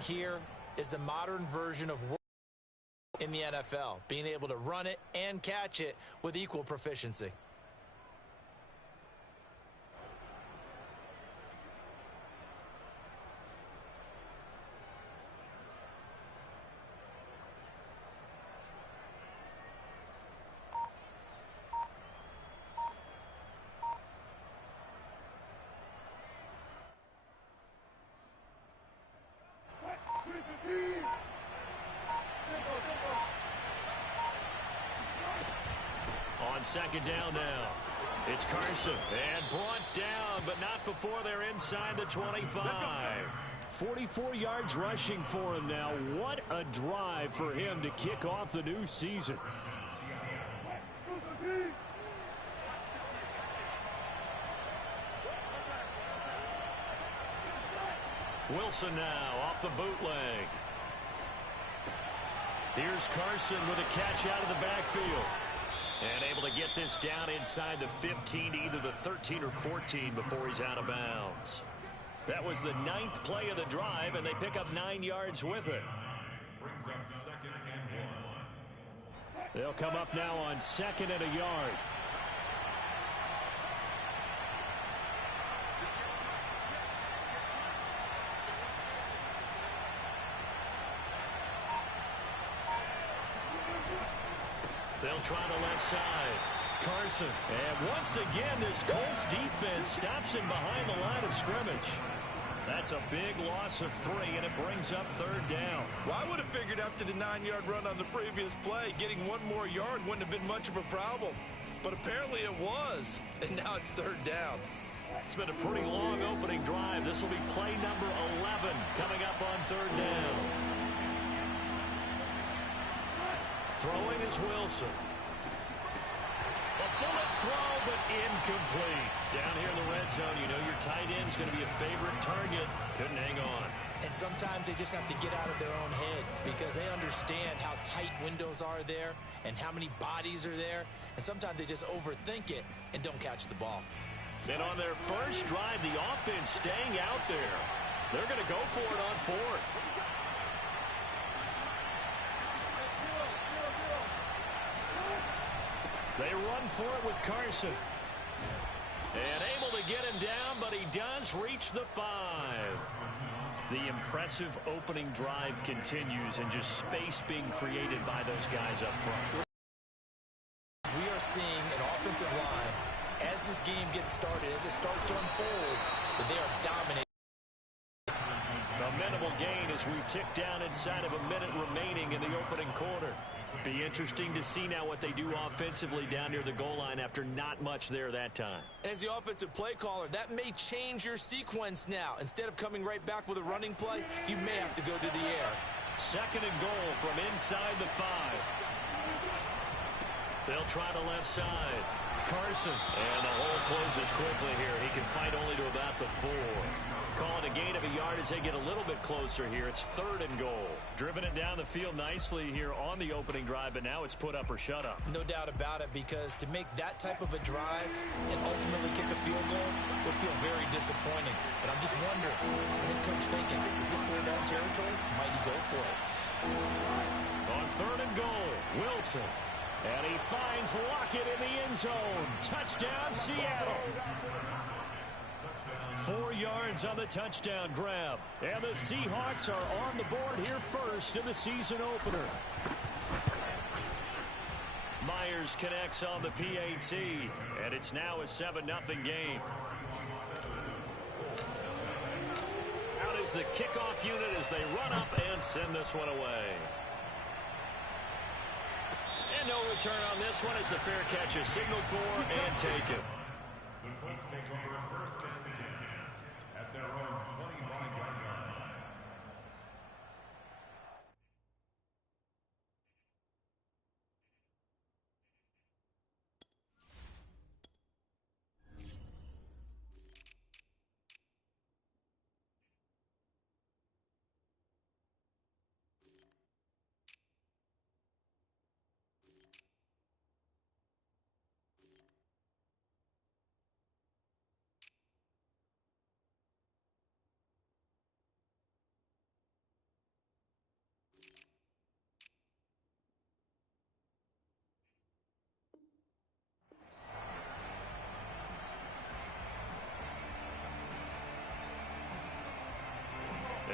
here is the modern version of in the NFL, being able to run it and catch it with equal proficiency. On second down now, it's Carson, and brought down, but not before they're inside the 25. 44 yards rushing for him now. What a drive for him to kick off the new season. Wilson now off the bootleg. Here's Carson with a catch out of the backfield. And able to get this down inside the 15 to either the 13 or 14 before he's out of bounds. That was the 9th play of the drive, and they pick up 9 yards with it. Brings up 2nd and 1. They'll come up now on 2nd and a yard. They'll try the left side. Carson. And once again, this Colts defense stops him behind the line of scrimmage. That's a big loss of 3, and it brings up 3rd down. Well, I would have figured after the 9-yard run on the previous play, getting 1 more yard wouldn't have been much of a problem. But apparently it was, and now it's 3rd down. It's been a pretty long opening drive. This will be play number 11 coming up on 3rd down. Throwing is Wilson. A bullet throw, but incomplete. Down here in the red zone, you know your tight end's going to be a favorite target. Couldn't hang on. And sometimes they just have to get out of their own head because they understand how tight windows are there and how many bodies are there. And sometimes they just overthink it and don't catch the ball. And on their first drive, the offense staying out there. They're going to go for it on 4th. They run for it with Carson. And able to get him down, but he does reach the 5. The impressive opening drive continues, and just space being created by those guys up front. We are seeing an offensive line, as this game gets started, as it starts to unfold, that they are dominating. A minimal gain as we tick down inside of a minute remaining in the opening quarter. Be interesting to see now what they do offensively down near the goal line after not much there that time. As the offensive play caller, that may change your sequence now. Instead of coming right back with a running play, you may have to go to the air. 2nd and goal from inside the 5. They'll try the left side. Carson. And the hole closes quickly here. He can fight only to about the 4. Calling a gain of a yard as they get a little bit closer here. It's 3rd and goal. Driven it down the field nicely here on the opening drive, but now it's put up or shut up. No doubt about it, because to make that type of a drive and ultimately kick a field goal would feel very disappointing. But I'm just wondering, is the head coach thinking, is this 4-down territory? Might he go for it? On 3rd and goal, Wilson. And he finds Lockett in the end zone. Touchdown, Seattle. 4 yards on the touchdown grab. And the Seahawks are on the board here first in the season opener. Myers connects on the PAT. And it's now a 7-0 game. Out is the kickoff unit as they run up and send this one away. And no return on this one as the fair catch is signaled for and taken. The Colts take over 1st and 10 at their own 25-yard line.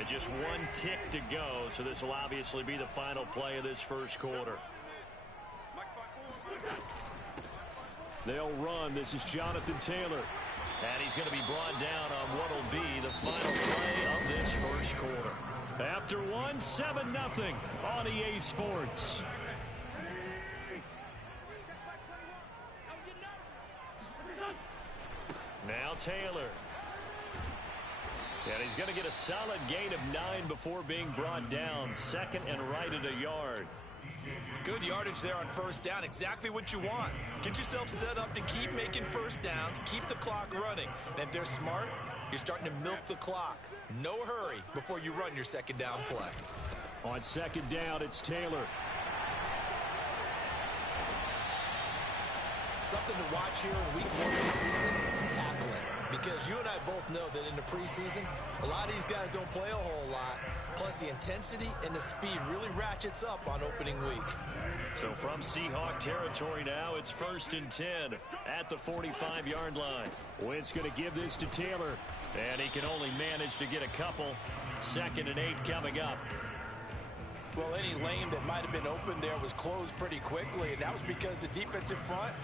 With just one tick to go, so this will obviously be the final play of this first quarter. They'll run. This is Jonathan Taylor. And he's going to be brought down on what will be the final play of this first quarter. After one, 7-0 on EA Sports. Now Taylor. And he's going to get a solid gain of 9 before being brought down. Second and right at a yard. Good yardage there on first down. Exactly what you want. Get yourself set up to keep making first downs. Keep the clock running. And if they're smart, you're starting to milk the clock. No hurry before you run your second down play. On second down, it's Taylor. Something to watch here in week 1 of the season, tackling. Because you and I both know that in the preseason, a lot of these guys don't play a whole lot. Plus, the intensity and the speed really ratchets up on opening week. So from Seahawk territory now, it's 1st and 10 at the 45-yard line. Wentz going to give this to Taylor, and he can only manage to get a couple. 2nd and 8 coming up. Well, any lane that might have been open there was closed pretty quickly, and that was because the defensive front,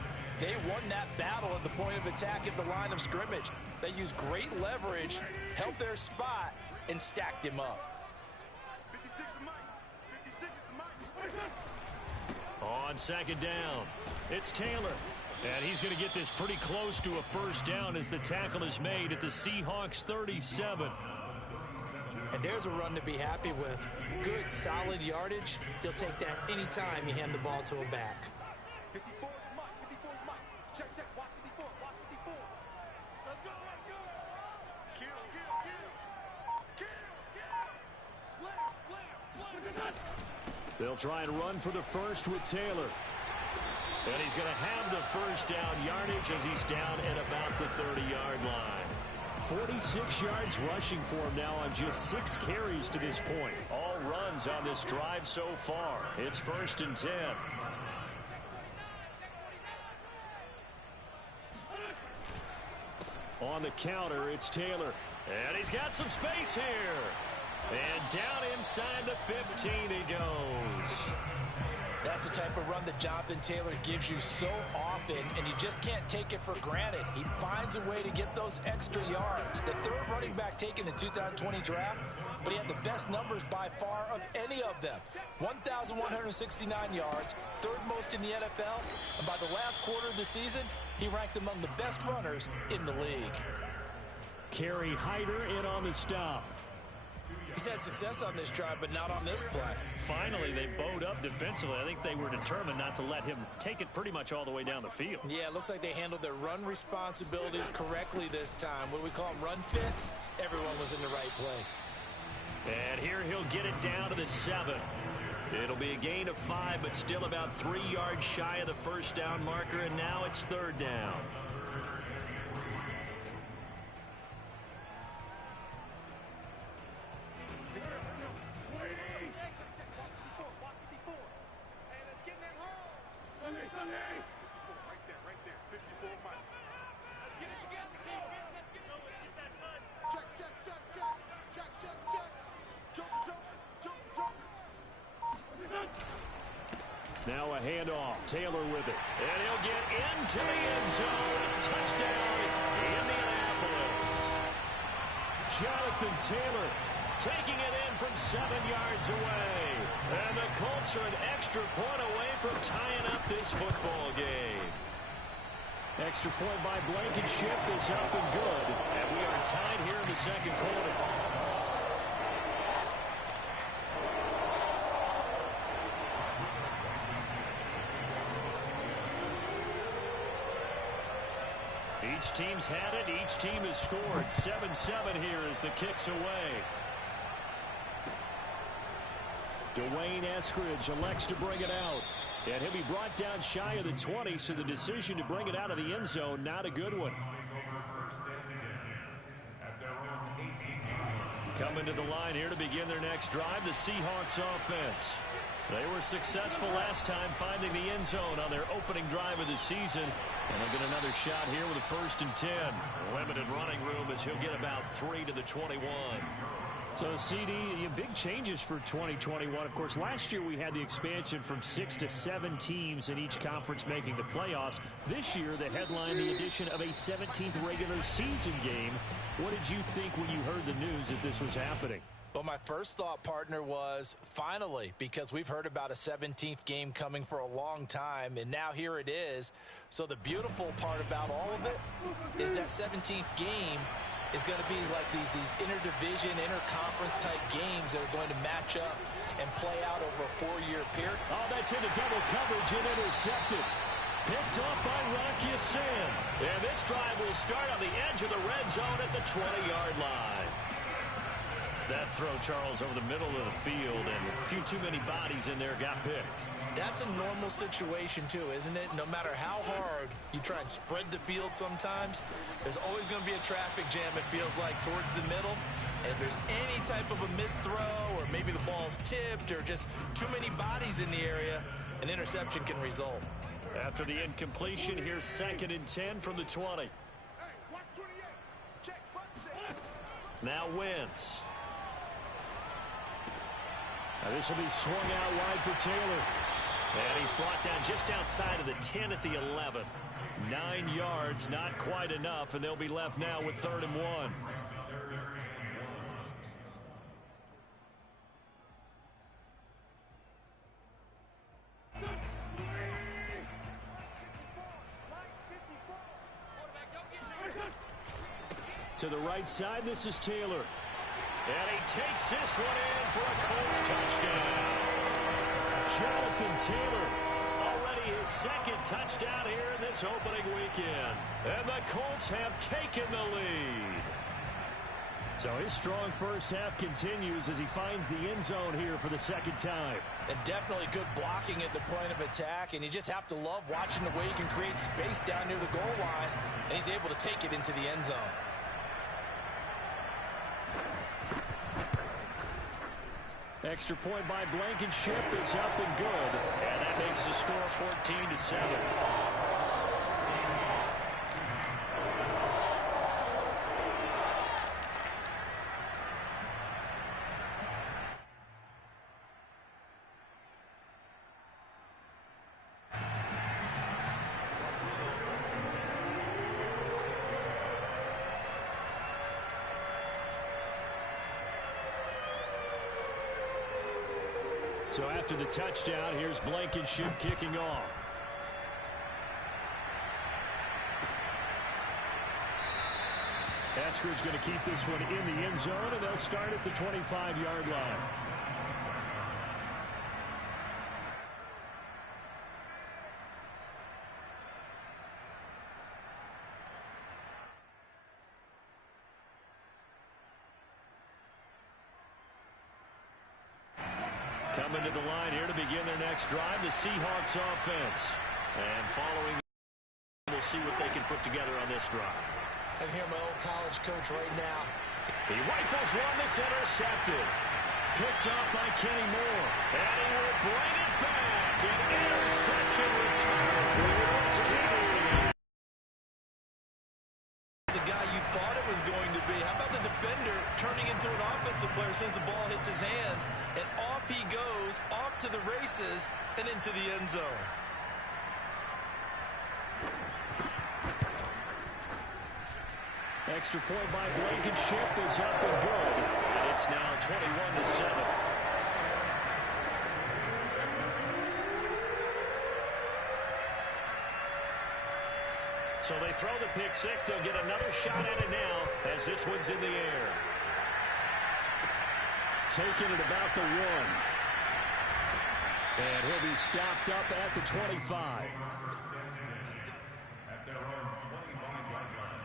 they won that battle at the point of attack at the line of scrimmage. They used great leverage, held their spot, and stacked him up. On second down, it's Taylor. And he's going to get this pretty close to a first down as the tackle is made at the Seahawks 37. And there's a run to be happy with. Good, solid yardage. He'll take that any time you hand the ball to a back. 54 is Mike. 54 is Mike. Check, check. Watch 54. Watch 54. Let's go. Let's go. Kill, kill, kill. Kill, kill. Slam, slam, slam. They'll try and run for the first with Taylor. And he's going to have the first down yardage as he's down at about the 30-yard line. 46 yards rushing for him now on just 6 carries to this point. All runs on this drive so far. It's 1st and 10. On the counter, it's Taylor. And he's got some space here. And down inside the 15 he goes. That's the type of run that Jonathan Taylor gives you so often, and you just can't take it for granted. He finds a way to get those extra yards. The 3rd running back taken in the 2020 draft, but he had the best numbers by far of any of them. 1,169 yards, 3rd most in the NFL, and by the last quarter of the season, he ranked among the best runners in the league. Kerry Hyder in on the stop. He's had success on this drive, but not on this play. Finally, they bowed up defensively. I think they were determined not to let him take it pretty much all the way down the field. Yeah, it looks like they handled their run responsibilities correctly this time. What do we call them, run fits? Everyone was in the right place. And here he'll get it down to the 7. It'll be a gain of 5, but still about 3 yards shy of the first down marker, and now it's 3rd down. Now a handoff. Taylor with it. And he'll get into the end zone. Touchdown, Indianapolis. Jonathan Taylor taking it in from 7 yards away. And the Colts are an extra point away from tying up this football game. Extra point by Blankenship is up and good. And we are tied here in the second quarter. Each team's had it. Each team has scored. 7-7 here as the kick's away. Dwayne Eskridge elects to bring it out. And he'll be brought down shy of the 20, so the decision to bring it out of the end zone, not a good one. Coming to the line here to begin their next drive, the Seahawks offense. They were successful last time finding the end zone on their opening drive of the season. And they'll get another shot here with a 1st and 10. Limited running room as he'll get about 3 to the 21. So, CD, big changes for 2021. Of course, last year we had the expansion from 6 to 7 teams in each conference making the playoffs. This year, they headlined the addition of a 17th regular season game. What did you think when you heard the news that this was happening? Well, my first thought, partner, was finally, because we've heard about a 17th game coming for a long time, and now here it is. So the beautiful part about all of it is that 17th game is going to be like these interdivision, interconference type games that are going to match up and play out over a 4-year period. Oh, that's into double coverage and intercepted. Picked off by Rock Ya-Sin. And this drive will start on the edge of the red zone at the 20-yard line. That throw, Charles, over the middle of the field, and a few too many bodies in there got picked. That's a normal situation, too, isn't it? No matter how hard you try and spread the field sometimes, there's always going to be a traffic jam, it feels like, towards the middle. And if there's any type of a missed throw or maybe the ball's tipped or just too many bodies in the area, an interception can result. After the incompletion, here's 2nd and 10 from the 20. Hey, watch 28. Check, butt set. Now Wentz. Now this will be swung out wide for Taylor. And he's brought down just outside of the 10 at the 11. 9 yards, not quite enough, and they'll be left now with 3rd and 1. To the right side, this is Taylor. And he takes this one in for a Colts touchdown. Jonathan Taylor, already his 2nd touchdown here in this opening weekend. And the Colts have taken the lead. So his strong first half continues as he finds the end zone here for the 2nd time. And definitely good blocking at the point of attack, and you just have to love watching the way he can create space down near the goal line, and he's able to take it into the end zone. Extra point by Blankenship is up and good. And that makes the score 14-7. So after the touchdown, here's Blankenship kicking off. Eskridge going to keep this one in the end zone, and they'll start at the 25-yard line. Coming to the line here to begin their next drive, the Seahawks offense. And following, we'll see what they can put together on this drive. I can hear my old college coach right now. He rifles one that's intercepted. Picked up by Kenny Moore. And he will bring it back. An interception return for the Colts team. The guy you thought it was going to be. How about the defender turning into an offensive player as soon as the ball hits his hands? And off he goes, off to the races, and into the end zone. Extra point by Blankenship is up and good. And it's now 21-7. So they throw the pick six. They'll get another shot at it now as this one's in the air. Taking it about the 1. And he'll be stopped up at the 25. At their own 25-yard line.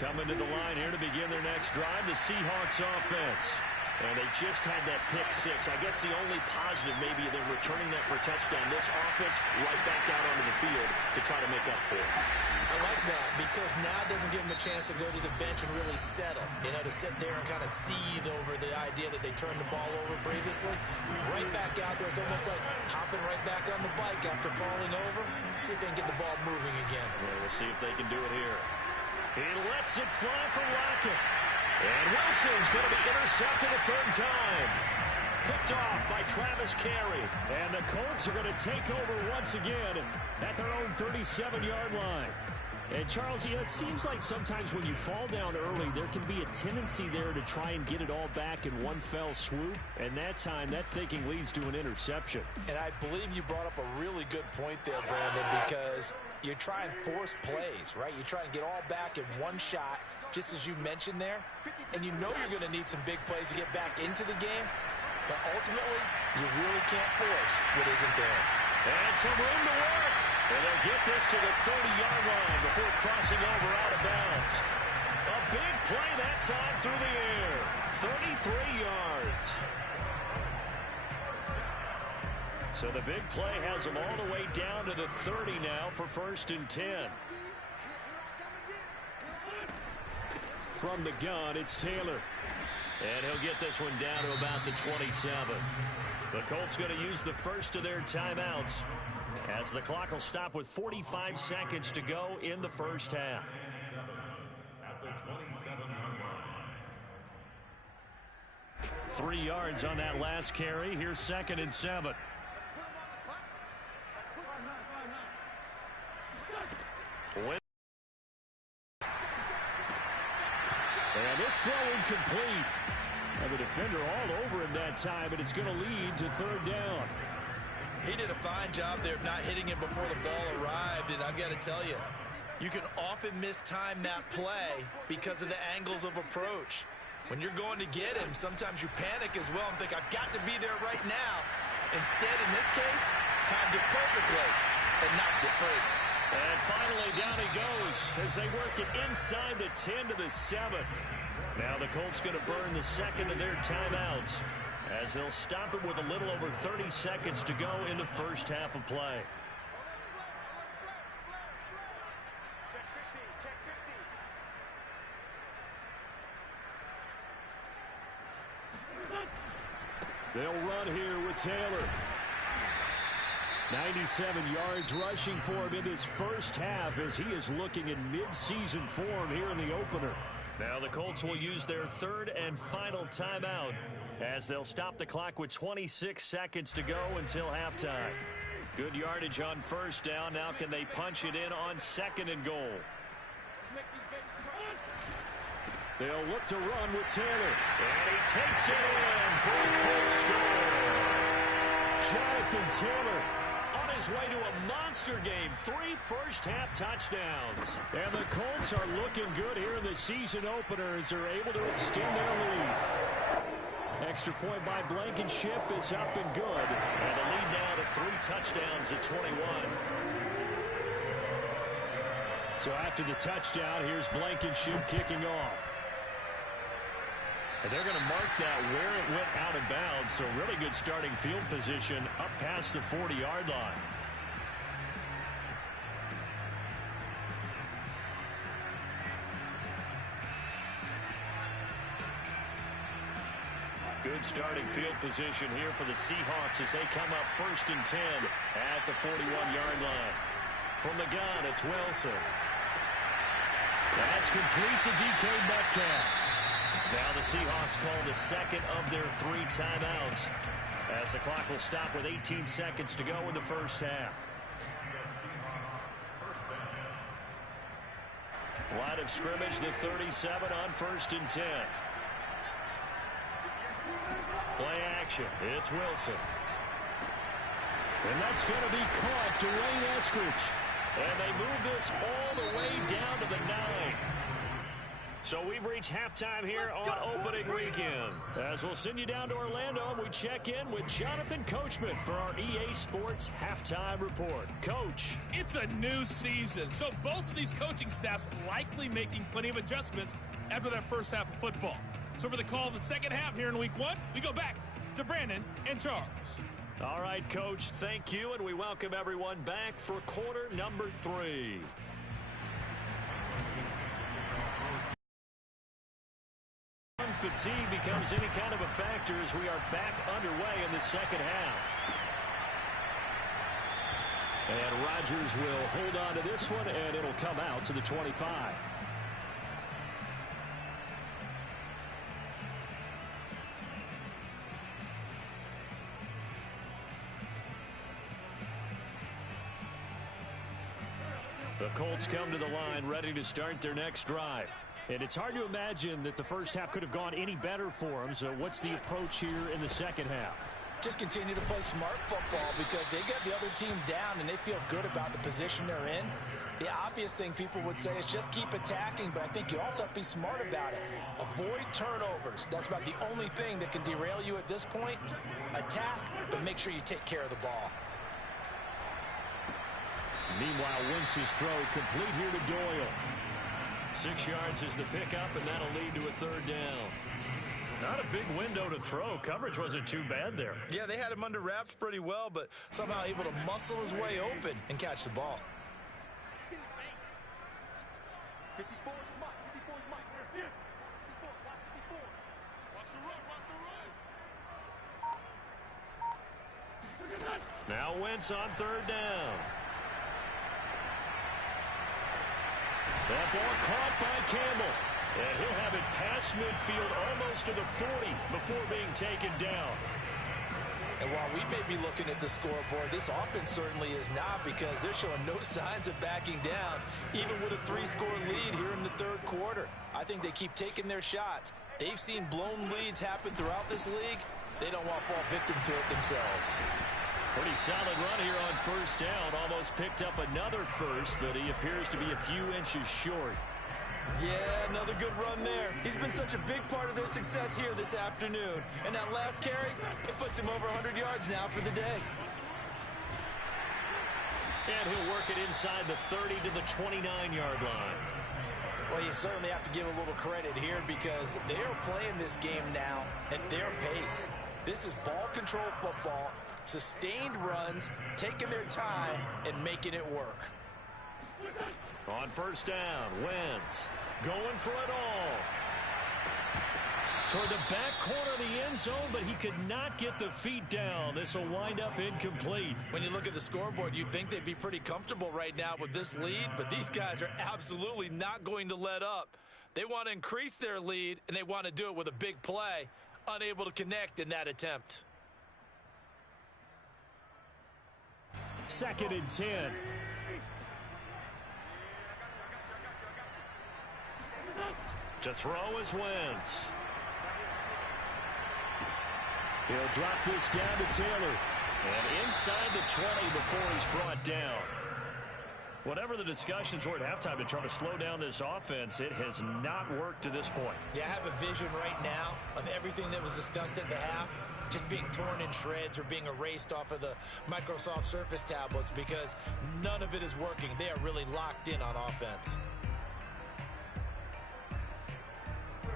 Coming to the line here to begin their next drive, the Seahawks offense. And they just had that pick six. I guess the only positive maybe they're returning that for a touchdown. This offense right back out onto the field to try to make up for it. I like that because now it doesn't give them a chance to go to the bench and really settle. You know, to sit there and kind of seethe over the idea that they turned the ball over previously. Right back out there. It's almost like hopping right back on the bike after falling over. See if they can get the ball moving again. Well, we'll see if they can do it here. He lets it fly for Lockett. And Wilson's going to be intercepted a third time. Picked off by Travis Carey. And the Colts are going to take over once again at their own 37-yard line. And, Charles, you know, it seems like sometimes when you fall down early, there can be a tendency there to try and get it all back in one fell swoop. And that time, that thinking leads to an interception. And I believe you brought up a really good point there, Brandon, because you try and force plays, right? You try and get all back in one shot, just as you mentioned there. And you know you're going to need some big plays to get back into the game. But ultimately, you really can't force what isn't there. And some room to work. And they'll get this to the 30-yard line before crossing over out of bounds. A big play that time through the air. 33 yards. So the big play has them all the way down to the 30 now for 1st and 10. From the gun, it's Taylor. And he'll get this one down to about the 27. The Colts going to use the first of their timeouts as the clock will stop with 45 seconds to go in the first half. At the 27-yard line. 3 yards on that last carry. Here's 2nd and 7. And this throw incomplete. And the defender all over him that time, and it's going to lead to 3rd down. He did a fine job there of not hitting him before the ball arrived, and I've got to tell you, you can often mistime that play because of the angles of approach. When you're going to get him, sometimes you panic as well and think, I've got to be there right now. Instead, in this case, timed it perfectly and knocked it free. And finally, down he goes as they work it inside the 10 to the 7. Now the Colts going to burn the second of their timeouts as they'll stop it with a little over 30 seconds to go in the first half of play. They'll run here with Taylor. 97 yards rushing for him in this first half as he is looking in mid-season form here in the opener. Now the Colts will use their 3rd and final timeout as they'll stop the clock with 26 seconds to go until halftime. Good yardage on 1st down. Now can they punch it in on 2nd and goal? They'll look to run with Taylor. And he takes it in for a quick score. Jonathan Taylor on his way to a monster game. 3 first-half touchdowns. And the Colts are looking good here in the season opener as they're able to extend their lead. Extra point by Blankenship is up and good. And the lead now to 3 touchdowns at 21. So after the touchdown, here's Blankenship kicking off. And they're going to mark that where it went out of bounds. So really good starting field position up past the 40-yard line. Good starting field position here for the Seahawks as they come up 1st and 10 at the 41-yard line. From the gun, it's Wilson. That's complete to DK Metcalf. Now the Seahawks call the second of their 3 timeouts as the clock will stop with 18 seconds to go in the first half. Line of scrimmage, the 37 on 1st and 10. Play action. It's Wilson. And that's going to be caught. Dwayne Eskridge. And they move this all the way down to the 9. So we've reached halftime here on opening weekend. As we'll send you down to Orlando, and we check in with Jonathan Coachman for our EA Sports Halftime Report. Coach. It's a new season, so both of these coaching staffs likely making plenty of adjustments after their first half of football. So for the call of the second half here in week 1, we go back to Brandon and Charles. All right, Coach, thank you, and we welcome everyone back for quarter number 3. Fatigue becomes any kind of a factor as we are back underway in the second half. And Rodgers will hold on to this one, and it'll come out to the 25. The Colts come to the line ready to start their next drive. And it's hard to imagine that the first half could have gone any better for them. So what's the approach here in the second half? Just continue to play smart football because they got the other team down and they feel good about the position they're in. The obvious thing people would say is just keep attacking, but I think you also have to be smart about it. Avoid turnovers. That's about the only thing that can derail you at this point. Attack, but make sure you take care of the ball. Meanwhile, Wentz's throw complete here to Doyle. 6 yards is the pickup, and that'll lead to a third down. Not a big window to throw. Coverage wasn't too bad there. Yeah, they had him under wraps pretty well, but somehow able to muscle his way open and catch the ball. 54 is Mike. 54 is Mike. 54. Watch 54. Watch the run. Watch the run. Now Wentz on third down. That ball caught by Campbell. And he'll have it past midfield almost to the 40 before being taken down. And while we may be looking at the scoreboard, this offense certainly is not because they're showing no signs of backing down, even with a 3-score lead here in the third quarter. I think they keep taking their shots. They've seen blown leads happen throughout this league. They don't want to fall victim to it themselves. Pretty solid run here on first down. Almost picked up another first, but he appears to be a few inches short. Yeah, another good run there. He's been such a big part of their success here this afternoon. And that last carry, it puts him over 100 yards now for the day. And he'll work it inside the 30 to the 29-yard line. Well, you certainly have to give a little credit here because they are playing this game now at their pace. This is ball control football, sustained runs, taking their time, and making it work. On first down, Wentz going for it all. Toward the back corner of the end zone, but he could not get the feet down. This will wind up incomplete. When you look at the scoreboard, you'd think they'd be pretty comfortable right now with this lead, but these guys are absolutely not going to let up. They want to increase their lead, and they want to do it with a big play, unable to connect in that attempt. 2nd and 10. To throw is Wentz. He'll drop this down to Taylor. And inside the 20 before he's brought down. Whatever the discussions were at halftime to try to slow down this offense, it has not worked to this point. Yeah, I have a vision right now of everything that was discussed at the half just being torn in shreds or being erased off of the Microsoft Surface tablets because none of it is working. They are really locked in on offense.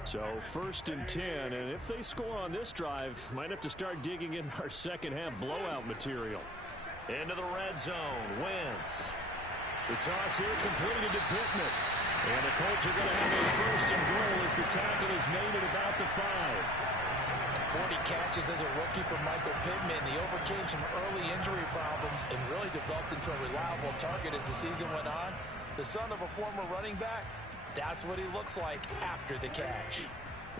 So 1st and 10, and if they score on this drive, might have to start digging in our second half blowout material. Into the red zone, Wentz. The toss here completed to Pittman. And the Colts are going to have a 1st and goal as the tackle is made at about the 5. 40 catches as a rookie for Michael Pittman. He overcame some early injury problems and really developed into a reliable target as the season went on. The son of a former running back, that's what he looks like after the catch.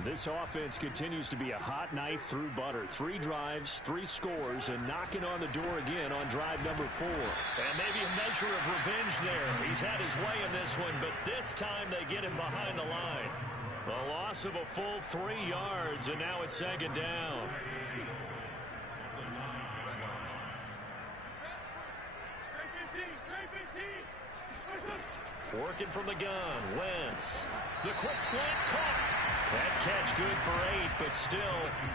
This offense continues to be a hot knife through butter. 3 drives, 3 scores, and knocking on the door again on drive number 4. And maybe a measure of revenge there. He's had his way in this one, but this time they get him behind the line. A loss of a full 3 yards, and now it's 2nd down. Working from the gun, Wentz. The quick slant caught. That catch good for 8, but still,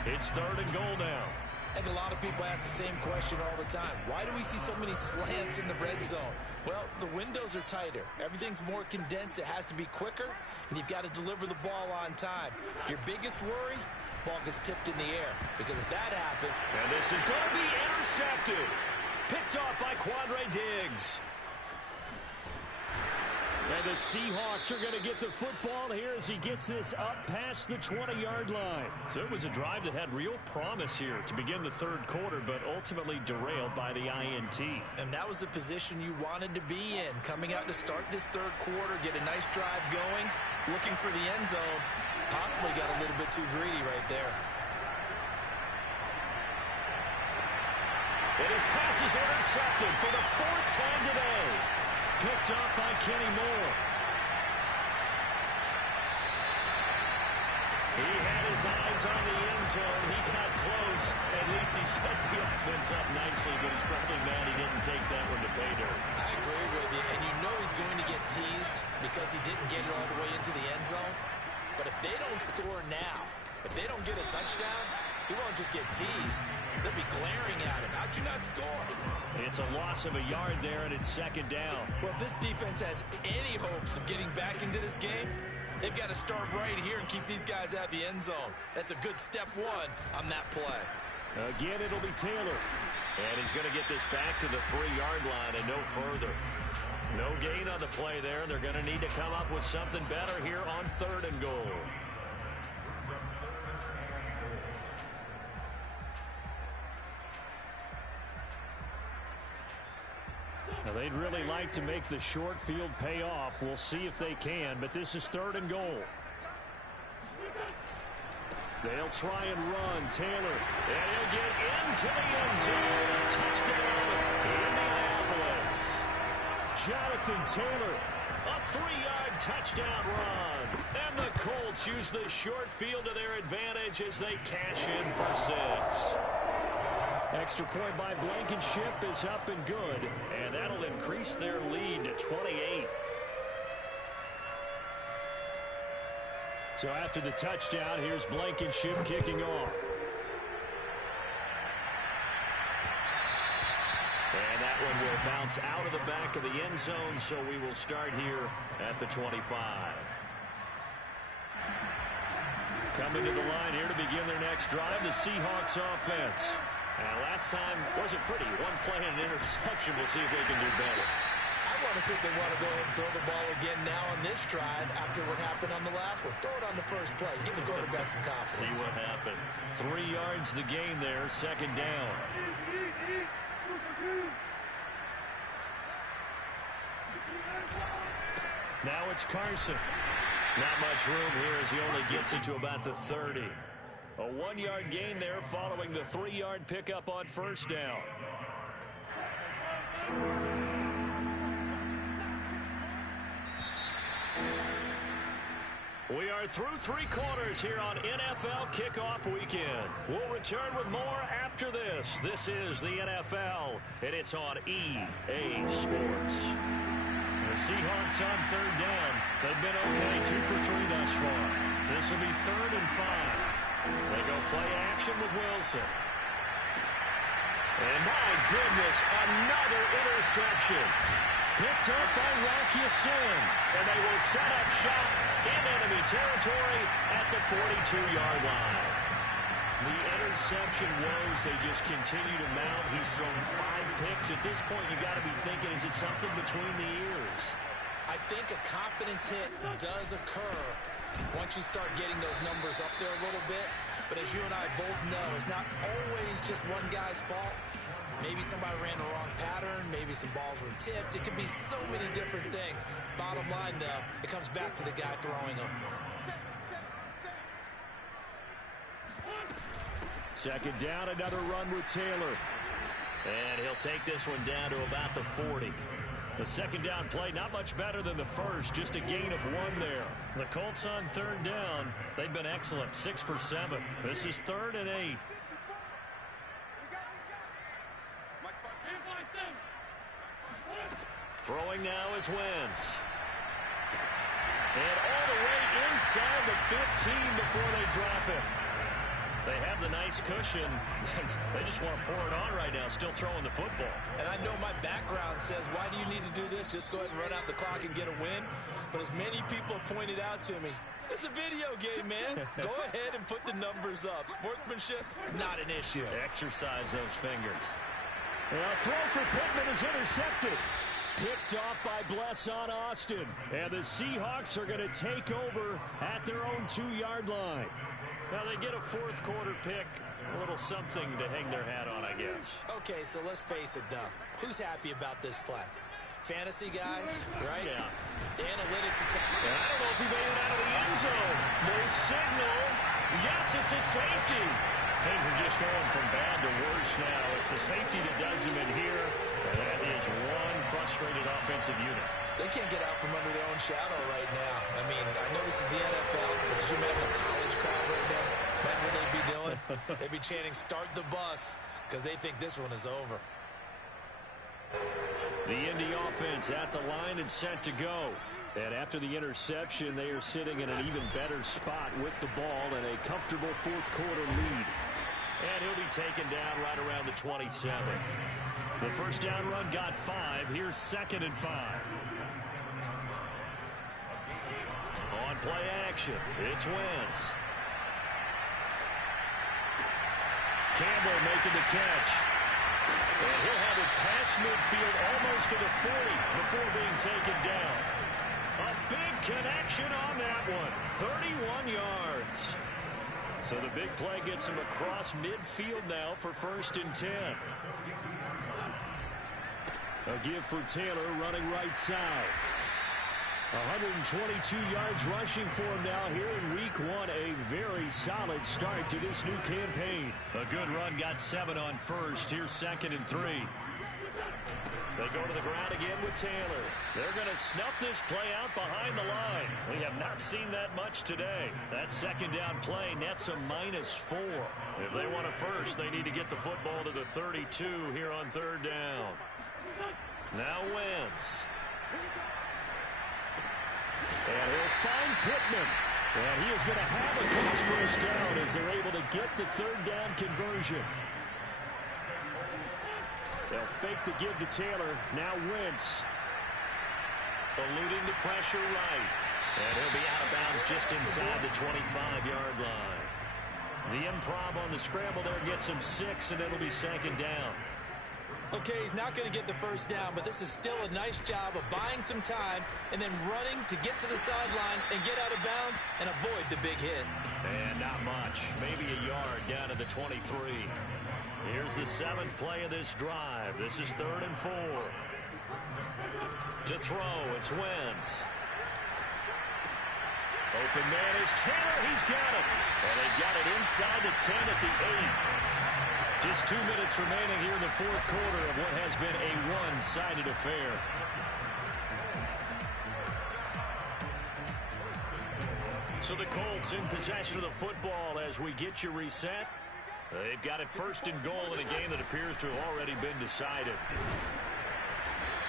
it's 3rd and goal now. I think a lot of people ask the same question all the time. Why do we see so many slants in the red zone? Well, the windows are tighter. Everything's more condensed. It has to be quicker, and you've got to deliver the ball on time. Your biggest worry, ball gets tipped in the air, because if that happened... And this is going to be intercepted. Picked off by Quandre Diggs. And the Seahawks are going to get the football here as he gets this up past the 20-yard line. So it was a drive that had real promise here to begin the third quarter, but ultimately derailed by the INT. And that was the position you wanted to be in. Coming out to start this third quarter, get a nice drive going, looking for the end zone. Possibly got a little bit too greedy right there. And his pass is intercepted for the fourth time today. Picked up by Kenny Moore. He had his eyes on the end zone. He got close. At least he set the offense up nicely, but he's probably mad he didn't take that one to pay dirt. I agree with you, and you know he's going to get teased because he didn't get it all the way into the end zone. But if they don't score now, if they don't get a touchdown, he won't just get teased. They'll be glaring at him. How'd you not score? It's a loss of a yard there, and it's second down. Well, if this defense has any hopes of getting back into this game, they've got to start right here and keep these guys out of the end zone. That's a good step one on that play. Again, it'll be Taylor. And he's going to get this back to the 3-yard line and no further. No gain on the play there. They're going to need to come up with something better here on 3rd and goal. Now, they'd really like to make the short field pay off. We'll see if they can, but this is 3rd and goal. They'll try and run. Taylor. And he'll get into the end zone. Touchdown, Indianapolis. Jonathan Taylor. A 3-yard touchdown run. And the Colts use the short field to their advantage as they cash in for 6. Extra point by Blankenship is up and good. And that'll increase their lead to 28. So after the touchdown, here's Blankenship kicking off. And that one will bounce out of the back of the end zone, so we will start here at the 25. Coming to the line here to begin their next drive, the Seahawks offense. And last time wasn't pretty. One play and an interception. We'll see if they can do better. I want to see if they want to go ahead and throw the ball again now on this drive after what happened on the last one. Throw it on the first play. Give the quarterback some confidence. See what happens. 3 yards the gain there, second down. Now it's Carson. Not much room here as he only gets it to about the 30. A 1-yard gain there following the 3-yard pickup on first down. We are through 3 quarters here on NFL Kickoff Weekend. We'll return with more after this. This is the NFL, and it's on EA Sports. The Seahawks on 3rd down. They've been okay, 2 for 3 thus far. This will be 3rd and 5. They go play action with Wilson. And my goodness, another interception. Picked up by Rocky Sin. And they will set up shop in enemy territory at the 42-yard line. The interception woes, they just continue to mount. He's thrown 5 picks. At this point, you got to be thinking, is it something between the ears? I think a confidence hit does occur once you start getting those numbers up there a little bit. But as you and I both know, it's not always just one guy's fault. Maybe somebody ran the wrong pattern. Maybe some balls were tipped. It could be so many different things. Bottom line, though, it comes back to the guy throwing them. Second down, another run with Taylor. And he'll take this one down to about the 40. The second down play, not much better than the first, just a gain of 1 there. The Colts on 3rd down, they've been excellent, 6 for 7. This is 3rd and 8. Throwing now is Wentz. And all the way inside the 15 before they drop him. They have the nice cushion. They just want to pour it on right now, still throwing the football. And I know my background says, why do you need to do this? Just go ahead and run out the clock and get a win. But as many people pointed out to me, it's a video game, man. Go ahead and put the numbers up. Sportsmanship, not an issue. Exercise those fingers. A throw for Pittman is intercepted. Picked off by Bless on Austin. And the Seahawks are going to take over at their own 2-yard line. Now they get a fourth quarter pick. A little something to hang their hat on, I guess. Okay, so let's face it, though. Who's happy about this play? Fantasy guys, right? Yeah. Analytics attack. I don't know if he made it out of the end zone. No signal. Yes, it's a safety. Things are just going from bad to worse now. It's a safety that does him in here. That is one frustrated offensive unit. They can't get out from under their own shadow right now. I mean, I know this is the NFL, but could you imagine a college crowd right now? That's what they'd be doing. They'd be chanting, start the bus, because they think this one is over. The Indy offense at the line and set to go. And after the interception, they are sitting in an even better spot with the ball and a comfortable fourth quarter lead. And he'll be taken down right around the 27. The first down run got 5. Here's 2nd and 5. On play action, it's Wentz. Campbell making the catch. And he'll have it past midfield almost to the 40 before being taken down. A big connection on that one. 31 yards. So the big play gets him across midfield now for 1st and 10. A give for Taylor running right side. 122 yards rushing for him now here in week 1. A very solid start to this new campaign. A good run got 7 on first. Here's 2nd and 3. They go to the ground again with Taylor. They're going to snuff this play out behind the line. We have not seen that much today. That 2nd down play nets a -4. If they want a first, they need to get the football to the 32 here on 3rd down. Now Wentz. And he'll find Pittman. And he is going to have a close first down as they're able to get the 3rd down conversion. They'll fake the give to Taylor. Now Wentz. Eluding the pressure right. And he'll be out of bounds just inside the 25-yard line. The improv on the scramble there gets him 6, and it'll be 2nd down. Okay, he's not going to get the first down, but this is still a nice job of buying some time and then running to get to the sideline and get out of bounds and avoid the big hit. And not much. Maybe a yard down to the 23. Here's the 7th play of this drive. This is 3rd and 4. To throw, it's Wentz. Open man is Taylor. He's got it. And they've got it inside the 10 at the 8. Just 2 minutes remaining here in the 4th quarter of what has been a one-sided affair. So the Colts in possession of the football as we get you reset. They've got it 1st and goal in a game that appears to have already been decided.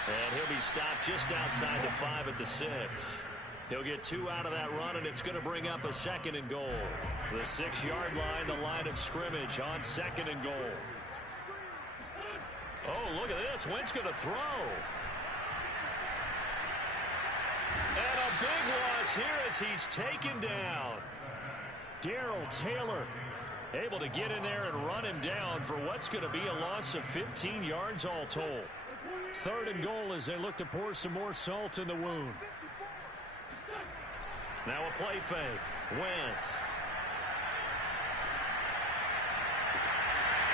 And he'll be stopped just outside the 5 at the 6. He'll get 2 out of that run, and it's going to bring up a 2nd and goal. The 6-yard line, the line of scrimmage on 2nd and goal. Oh, look at this. Wentz going to throw. And a big loss here as he's taken down. Darrell Taylor able to get in there and run him down for what's going to be a loss of 15 yards all told. 3rd and goal as they look to pour some more salt in the wound. Now a play fake. Wentz.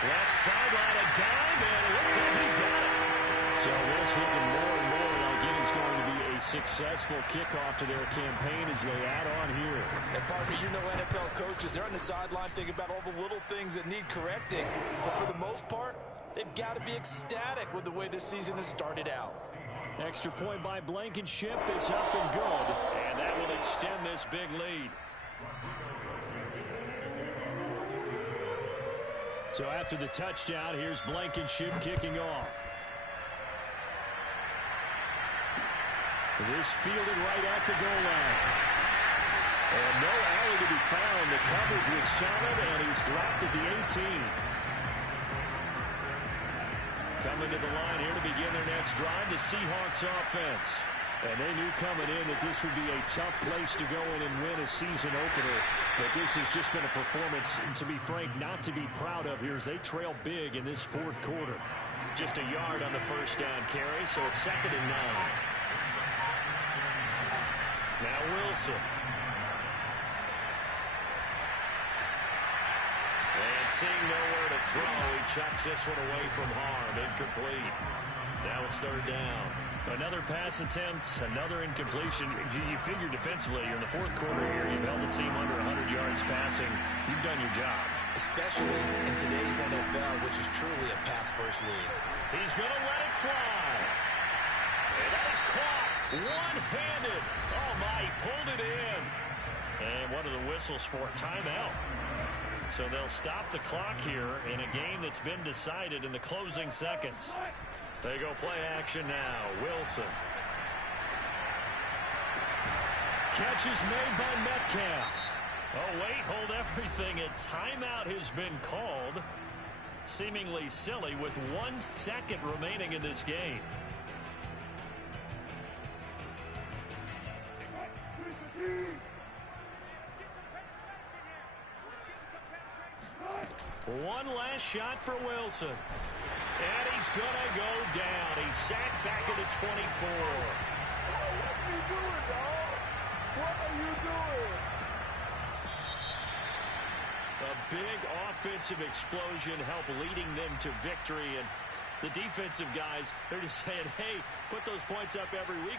Left sideline, a dive, and it looks like he's got it. So this looking more and more like it is going to be a successful kickoff to their campaign as they add on here. And partner, you know NFL coaches, they're on the sideline thinking about all the little things that need correcting. But for the most part, they've got to be ecstatic with the way this season has started out. Extra point by Blankenship is up and good. And that will extend this big lead. So after the touchdown, here's Blankenship kicking off. It is fielded right at the goal line. And no alley to be found. The coverage was solid, and he's dropped at the 18. Coming to the line here to begin their next drive, the Seahawks offense. And they knew coming in that this would be a tough place to go in and win a season opener. But this has just been a performance, to be frank, not to be proud of here as they trail big in this fourth quarter. Just a yard on the first down carry, so it's 2nd and 9. Now Wilson. And seeing nowhere to throw, he chucks this one away from harm. Incomplete. Now it's 3rd down. Another pass attempt, another incompletion. You figure defensively, you're in the fourth quarter here. You've held the team under 100 yards passing. You've done your job. Especially in today's NFL, which is truly a pass-first league. He's going to let it fly. And that is caught one-handed. Oh, my, he pulled it in. And what are the whistles for? Timeout. So they'll stop the clock here in a game that's been decided in the closing seconds. They go play action now. Wilson. Catch is made by Metcalf. Oh, wait, hold everything. A timeout has been called. Seemingly silly with 1 second remaining in this game. One last shot for Wilson. And he's going to go down. He's sacked back at the 24. What you doing, dog? What are you doing? A big offensive explosion helped leading them to victory. And the defensive guys, they're just saying, hey, put those points up every week.